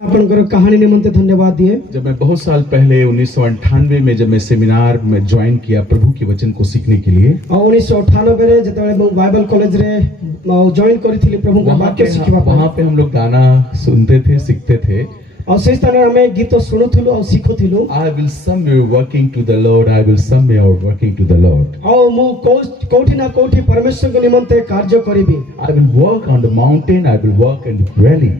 कहानी निमंते धन्यवाद दिए। जब मैं बहुत साल पहले 1998 में जब मैं सेमिनार में ज्वाइन किया प्रभु के वचन को सीखने के लिए, 1998 रे जतबे मैं बाइबल कॉलेज रे ज्वाइन करिथिली प्रभु का वाक्य सिखिबा। वहां पे हम लोग गाना सुनते थे, सीखते थे और से स्थान हमें गीत सुनुथिलु और सिखुथिलु। I will somewhere working to the Lord, I will somewhere working to the Lord। और मु कोठी ना कोठी परमेश्वर को निमंते कार्य करिबी। I will work on the mountain, I will work in the valley।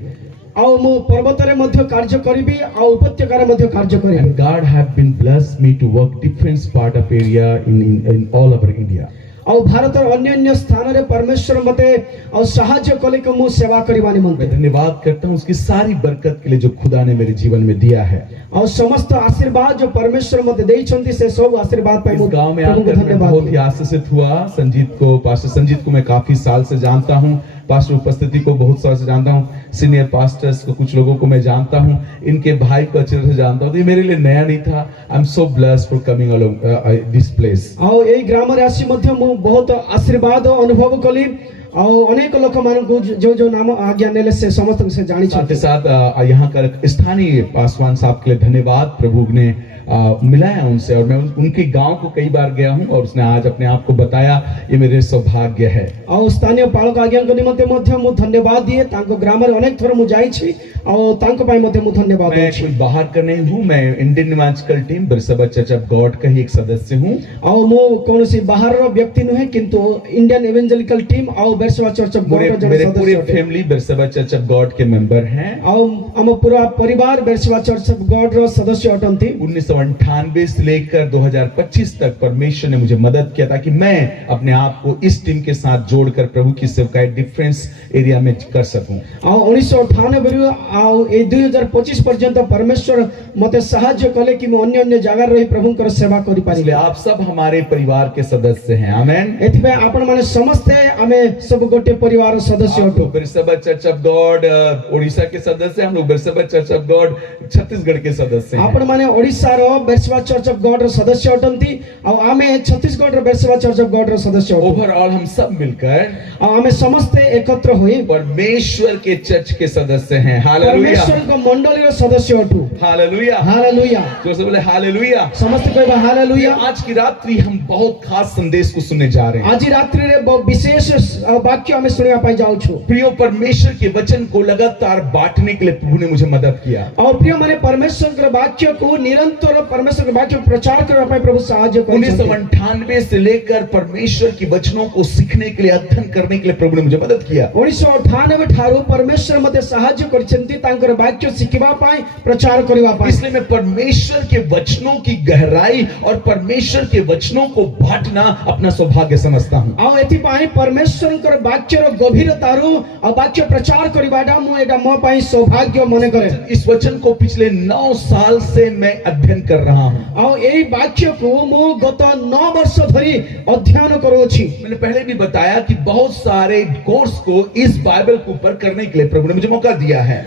और मु पर्वत रे मध्य कार्य करिबी और उपत्यका रे मध्य कार्य करिबी। And God have been blessed me to work different part of area in all over India। और भारत और अन्य स्थान रे परमेश्वर मते और सहाय्य कले को मु सेवा करिबा निमंते धन्यवाद करता हूँ उसकी सारी बरकत के लिए जो खुदा ने मेरे जीवन में दिया है। और समस्त आशीर्वाद जो परमेश्वर मते देइछंती से सब आशीर्वाद पाई मु गांव में आकर मैं बहुत ही आशीषित हुआ। पास्टर संजीत को मैं काफी साल से जानता हूँ, पास्टर उपस्थिति को बहुत साल से जानता हूँ, सीनियर पास्टर्स को कुछ लोगों को मैं जानता हूँ, इनके भाई को अच्छे से जानता हूँ। तो ये मेरे लिए नया नहीं था। I am so blessed for coming along this place. और ए ग्राम राशि मध्य मु बहुत आशीर्वाद अनुभव कली और अनेक लोक मानकु जो नाम आज्ञा नेले से समस्त से जानी साथ साथ यहाँ का स्थानीय पासवान साहब के लिए धन्यवाद। प्रभु ने मिलाया उनसे और मैं उनके गांव को कई बार गया हूं और उसने आज अपने आप को बताया, ये मेरे सौभाग्य है। और स्थानीय पालक आज्ञा को निमंते मध्य मु धन्यवाद दिए। तांको ग्राम रे अनेक थोर मु जाई छी और तांको पाई मध्य मु धन्यवाद मैं कोई बाहर का नहीं हूं, मैं इंडियन इवांजेलिकल टीम बरसबा चर्च ऑफ गॉड का ही एक सदस्य हूं। और मु कोनोसी बाहर रो व्यक्ति नहे किंतु इंडियन इवांजेलिकल टीम और बरसबा चर्च ऑफ गॉड का मेरे पूरे फैमिली बरसबा चर्च ऑफ गॉड के मेंबर हैं और हम पूरा परिवार बरसबा चर्च ऑफ गॉड रो सदस्य अटंती। 1998 से लेकर 2025 तक परमेश्वर ने मुझे मदद किया ताकि मैं अपने आप को इस टीम के साथ जोड़कर प्रभु की सेवकाई डिफरेंस एरिया में कर सकूं। और 1998 रु आ 2025 पर्यंत परमेश्वर मते सहाय्य कले कि मैं अन्य जगह रही प्रभु कर सेवा करि पारिले। आप सब हमारे परिवार के सदस्य हैं। आमेन। एथिबे आपण माने समस्त हमें सब गोटे परिवार सदस्य हटो। बरसबा चर्च ऑफ गॉड ओडिशा के सदस्य, हम लोग बरसबा चर्च ऑफ गॉड छत्तीसगढ़ के सदस्य हैं। आपण माने ओडिशा रो बरसबा चर्च ऑफ गॉड रो सदस्य हटंती और आमे छत्तीसगढ़ रो बरसबा चर्च ऑफ गॉड रो सदस्य हटो। ओवरऑल हम सब मिलकर हमें समस्त एकत्र होई परमेश्वर के चर्च के सदस्य हैं। हालेलुया। परमेश्वर को मंडली रो सदस्य हटो। हालेलुया। हालेलुया। जो सब बोले हालेलुया। समस्त कोई हालेलुया। आज की रात्रि हम बहुत खास संदेश को सुनने जा रहे हैं। आज रात्रि रे विशेष वाक्य हमें सुनया पाई जाऊ छु। प्रियो परमेश्वर के वचन को लगातार बांटने के लिए प्रभु ने मुझे मदद किया। और प्रियो माने परमेश्वर के वाक्य को निरंतर परमेश्वर के वाक्य प्रचार करने पाए प्रभु सहाय्य करे। 1998 से लेकर परमेश्वर की वचनों को सीखने के लिए, अध्ययन करने के लिए प्रभु ने मुझे मदद किया। 1998 ठारो परमेश्वर मते सहाय्य करछंती तांकर वाक्य सिखिबा पाए, प्रचार करिबा पाए। इसलिए मैं परमेश्वर के वचनों की गहराई और परमेश्वर के वचनों को बांटना अपना सौभाग्य समझता हूं। आ एथि पाए परमेश्वर के वाक्य रो गभीरतारो और वाक्य प्रचार करिबाडा मु एटा म पाए सौभाग्य मने करे। इस वचन को पिछले 9 साल से मैं अध्ययन कर रहा हूं। और एई वाक्य को मु गत 9 वर्ष धरि अध्ययन करो छी। मैंने पहले भी बताया कि बहुत सारे कोर्स को इस बाइबल के ऊपर करने के लिए प्रभु ने मुझे मौका दिया है।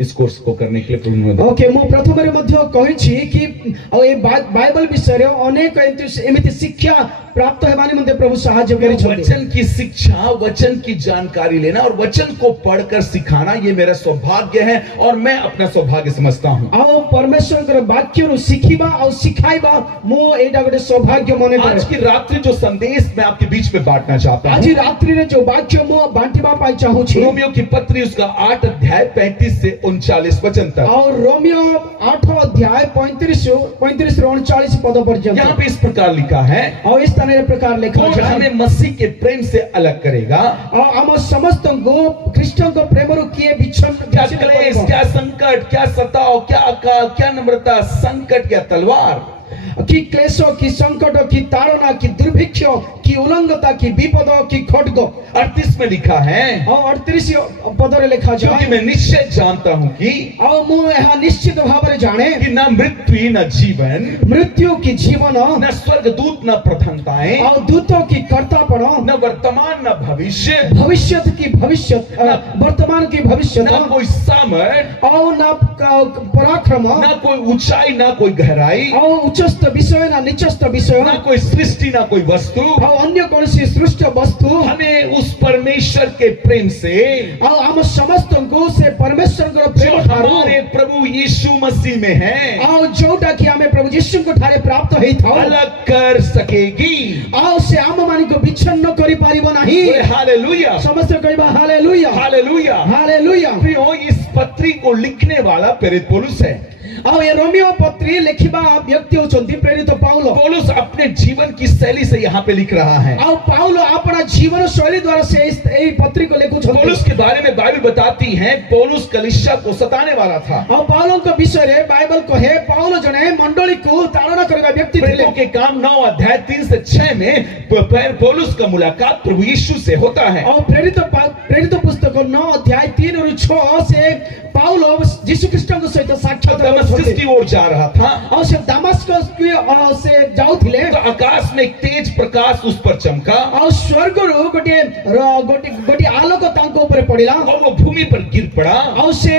इस कोर्स को करने के लिए प्रभु ने ओके मु प्रथम रे मध्य कहि छी कि ए बाइबल विषय रे अनेक एमिति शिक्षा प्राप्त हेबानी मते प्रभु सहाय्य करि छ। वचन की शिक्षा, वचन की जानकारी लेना और वचन को पढ़कर सिखाना, ये मेरा सौभाग्य है और मैं अपना सौभाग्य समझता हूं। आ परमेश्वर के वाक्य रो सिखिबा और सिखाइबा मु एटा गोटे सौभाग्य मने करे। आज की रात्रि जो संदेश मैं आपके बीच में बांटना चाहता हूं, आज रात्रि रे जो वाक्य मु बांटिबा पाई चाहू छी, रोमियो की पत्री उसका 8 अध्याय 35 से 39 वचन तक। और रोमियो 8 अध्याय 35 से 39 पद पर्यंत। यहां पे इस प्रकार लिखा है, और इस तरह प्रकार लिखा है, हमें मसीह के प्रेम से अलग करेगा। और हम समस्त को क्रिश्चियन को प्रेम रो किए विच्छन, क्या क्लेश, क्या संकट, क्या सताव, क्या अकाल, क्या नम्रता, संकट, क्या तलवार, की क्लेशो, की संकटों, की ताड़ना, की दुर्भिक्षो, की उलंघता, की विपदों, की खड्गो। 38 में लिखा है, और 38 पद रे लिखा जाए, क्योंकि मैं निश्चय जानता हूं कि और मु यह निश्चित भाव रे जाने कि न मृत्यु न जीवन, मृत्यु की जीवन, न स्वर्गदूत न प्रधानताएं, और दूतों की कर्तापन, न वर्तमान न भविष्य, भविष्य वर्तमान की भविष्य, न कोई सामर्थ और न पराक्रम, पराक्रम ना कोई ऊंचाई ना कोई गहराई, ଆଉ ଉଚ୍ଚସ୍ଥ ବିଷୟ ନା ନିଚସ୍ଥ ବିଷୟ ना कोई सृष्टि ना कोई वस्तु ଆଉ अन्य କୌଣସି ସୃଷ୍ଟ ବସ୍ତୁ हमें उस परमेश्वर के प्रेम से ଆଉ ଆମ ସମସ୍ତଙ୍କୁ ସେ ପରମେଶ୍ୱରଙ୍କର जो ପ୍ରେମ ଠାରୁ हमारे प्रभु यीशु मसीह में है ଆଉ ଯୋଉଟା କି ଆମେ ପ୍ରଭୁ ଯୀଶୁଙ୍କ ଠାରେ ପ୍ରାପ୍ତ ହେଇଥାଉ अलग कर सकेगी। ଆଉ ସେ ଆମ ମାନଙ୍କୁ ବିଚ୍ଛିନ୍ନ କରିପାରିବ ନାହିଁ। हालेलुया, ସମସ୍ତେ କହିବା ହାଲେଲୁୟା हालेलुया। ହାଲେଲୁୟା। प्रियो, इस पत्री को लिखने वाला प्रेरित पौलुस है। ଆଉ ଏ ରୋମିଓ ପତ୍ରୀ ଲେଖିବା ବ୍ୟକ୍ତି ହେଉଛନ୍ତି ପ୍ରେରିତ ପାଉଲ। पौलुस अपने जीवन की शैली से यहाँ पे लिख रहा है। ଆଉ ପାଉଲ ଆପଣା ଜୀବନ ଶୈଳୀ ଦ୍ୱାରା ସେ ଏହି ପତ୍ରୀକୁ ଲେଖୁଛନ୍ତି। पौलुस के बारे में बाइबल बताती है पौलुस कलीसिया को सताने वाला था। ଆଉ ପାଉଲଙ୍କ ବିଷୟରେ ବାଇବଲ କହେ ପାଉଲ ଜଣେ ମଣ୍ଡଳୀକୁ ତାଡ଼ନା କରିବା ବ୍ୟକ୍ତି ଥିଲେ। प्रेरितों के काम 9 अध्याय 3 से 6 में पौलुस का मुलाकात प्रभु यीशु से होता है। ଆଉ ପ୍ରେରିତ ପୁସ୍ତକ 9 ଅଧ୍ୟାୟ 3 ରୁ 6 ସେ ପାଉଲ ଯୀଶୁ ଖ୍ରୀଷ୍ଟଙ୍କ ସହିତ ସାକ୍ଷାତ दमस्कस की ओर जा रहा था। ଆଉ ସେ ଦାମାସ୍କସକୁ ସେ ଯାଉଥିଲେ। तो आकाश में एक तेज प्रकाश उस पर चमका ଆଉ ସ୍ୱର୍ଗରୁ ଗୋଟିଏ ଆଲୋକ ତାଙ୍କ ଉପରେ ପଡ଼ିଲା। और वो भूमि पर गिर पड़ा ଆଉ ସେ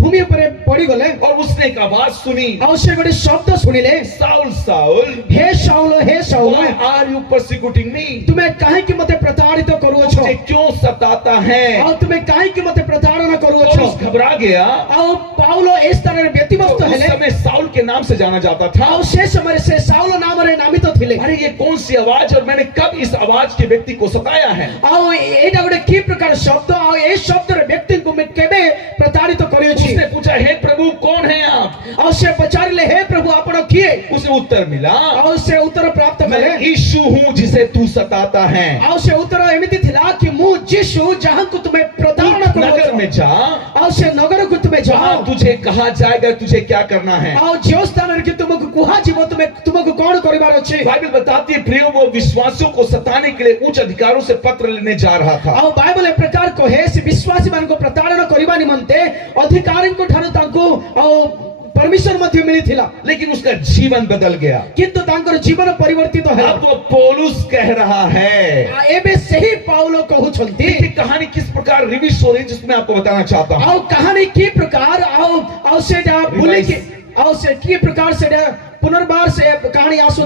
ଭୂମି ଉପରେ ପଡ଼ିଗଲେ। और उसने एक आवाज सुनी, ଆଉ ସେ ଗୋଟେ ଶବ୍ଦ ଶୁଣିଲେ, साउल साउल, ହେ ଶାଉଲ ହେ ଶାଉଲ why are you persecuting me? ତୁମେ କାହିଁକି ମୋତେ ପ୍ରତାରିତ କରୁଅଛ? मुझे क्यों सताता है? ଆଉ ତୁମେ କାହିଁକି ମୋତେ ପ୍ରତାରଣା କରୁଅଛ? पौलुस घबरा गया। ଆଉ ପାଉଲ ଏ ସ୍ଥାନରେ ବ୍ୟତିବ୍ୟସ୍ତ तो उस ହେଲେ। समय साउल के नाम से जाना जाता था। ଆଉ ସେ ସମୟରେ ସେ ଶାଉଲ ନାମରେ ନାମିତ ଥିଲେ। अरे ये कौन सी आवाज और मैंने कब इस आवाज के व्यक्ति को सताया है? ଆଉ ଏଇଟା ଗୋଟେ କି ପ୍ରକାର ଶବ୍ଦ ଆଉ ଏ ଶବ୍ଦର ବ୍ୟକ୍ତିଙ୍କୁ ମୁଁ କେବେ ପ୍ରତାରିତ କରିଅଛି? उसने पूछा, हे प्रभु कौन है आप? ଆଉ ସେ ପଚାରିଲେ, ହେ ପ୍ରଭୁ ଆପଣ କିଏ? उसे उत्तर मिला, ଆଉ ସେ ଉତ୍ତର ପ୍ରାପ୍ତ କଲେ। मैं यीशु हूँ जिसे तू सताता है। ଆଉ ସେ ଉତ୍ତର ଏମିତି ଥିଲା କି ମୁଁ ଯୀଶୁ ଯାହାଙ୍କୁ ତୁମେ ପ୍ରତାରଣା नगर କରୁଅଛ। में जा, ଆଉ ସେ ନଗରକୁ ତୁମେ ଯାଅ। जहाँ तुझे कहा जाएगा तुझे क्या करना है। ଆଉ ଯେଉଁ ସ୍ଥାନରେ କି ତୁମକୁ କୁହାଯିବ ତୁମକୁ କଣ କରିବାର ଅଛି? बाइबल बताती है प्रियो, वो विश्वासियों को सताने के लिए उच्च अधिकारों से पत्र लेने जा रहा था। ଆଉ ବାଇବଲ ଏ ପ୍ରକାର କହେ ସେ ବିଶ୍ୱାସୀ ମାନଙ୍କୁ ପ୍ରତାରଣା କରିବା ନିମନ୍ତେ ଅଧିକାରୀଙ୍କ ଠାରୁ ତାଙ୍କୁ ଆଉ परमेश्वर मध्य मिली, लेकिन उसका जीवन बदल गया। किंतु तांकर जीवन परिवर्तित है। अब वो पौलुस कह रहा है, एबे सही पाउलो कहउछंती। देखिए कहानी किस प्रकार रिविज हो रही है, जिसमें आपको बताना चाहता हूं। आओ कहानी की प्रकार आओ सेटा बोले कि आओ से की प्रकार से पुनर्बार से कहानी आसो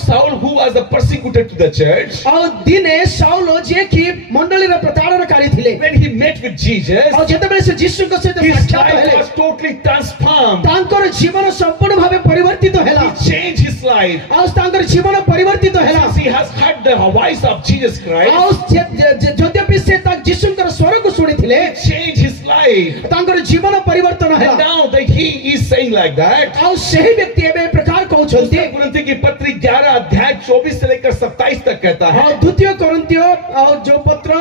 Saul who was the persecutor to the church, और दिने शाऊल जे की मंडली रे प्रताड़नकारी थिले, when he met with Jesus, और जेतेबेले से यीशु को सहित his साक्षात life हेले, was totally transformed. तांकर जीवन संपूर्ण भावे परिवर्तित हेला। He changed his life. और तांकर जीवन परिवर्तित हेला। He has heard the voice of Jesus Christ. और यद्यपि से ताक यीशुଙ୍କର स्वर को सुनिथिले, He changed his life. तांकर जीवन परिवर्तन And Hella. now that he is saying like that, और सही व्यक्ति एबे प्रकार कहउछंती। कुरिन्थियों की पत्री 11 अध्याय 24 से लेकर 27 तक कहता है। और द्वितीय कोरिन्थियों और जो पत्र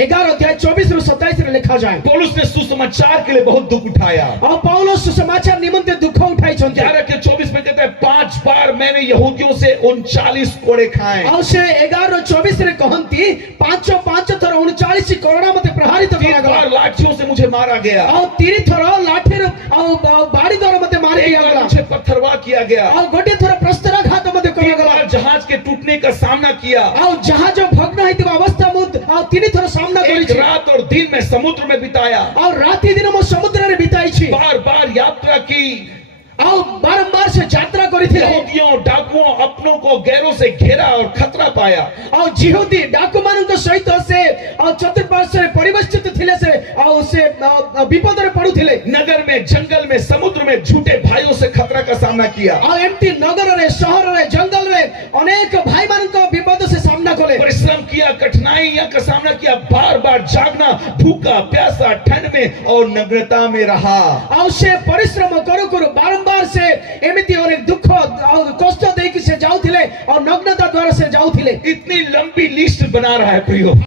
11 अध्याय 24 से 27 में लिखा जाए, पौलुस ने सुसमाचार के लिए बहुत दुख उठाया। और पौलुस सुसमाचार निमित्त दुख उठाई छंती। 11 के 24 में कहता है 5 बार मैंने यहूदियों से 39 कोड़े खाए। और से 11 24 रे कहंती 5 थर 39 कोड़ा मते प्रहारित करा गला। 3 लाठियों से मुझे मारा गया। और 3 थर लाठी और बाड़ी द्वारा मते मारे गया गला। मुझे पत्थरवाह किया गया। और गोटे थर प्रस्तराघात मते करा गला। जहाज के टूटने का सामना किया। और जहाज भग्न हेतु अवस्था मुद और 3 थर सामना करी एक रात और दिन में समुद्र में बिताया। और राति दिन मो समुद्र रे बिताई छी। बार-बार यात्रा की और बारंबार से यात्रा करी थी। यहूदियों डाकुओं अपनों को गैरों से घेरा और खतरा पाया। और यहूदी डाकू मानक सहित से और चतुर्पार्श्व से परिवेष्टित थिले से और से विपद रे पडुथिले। नगर में, जंगल में, समुद्र में झूठे भाइयों से खतरा का सामना किया। और एमती नगर रे, शहर रे, जंगल रे अनेक भाई मानक विपद से सामना कले। परिश्रम किया, कठिनाइयां का सामना किया, बार-बार जागना, भूखा प्यासा, ठंड में और नग्नता में रहा। और से परिश्रम करू बारंबार से एमिति और एक दुख और कष्ट देके से जाउथिले और नग्नता द्वारा से जाउथिले। इतनी लंबी लिस्ट बना रहा है प्रियो।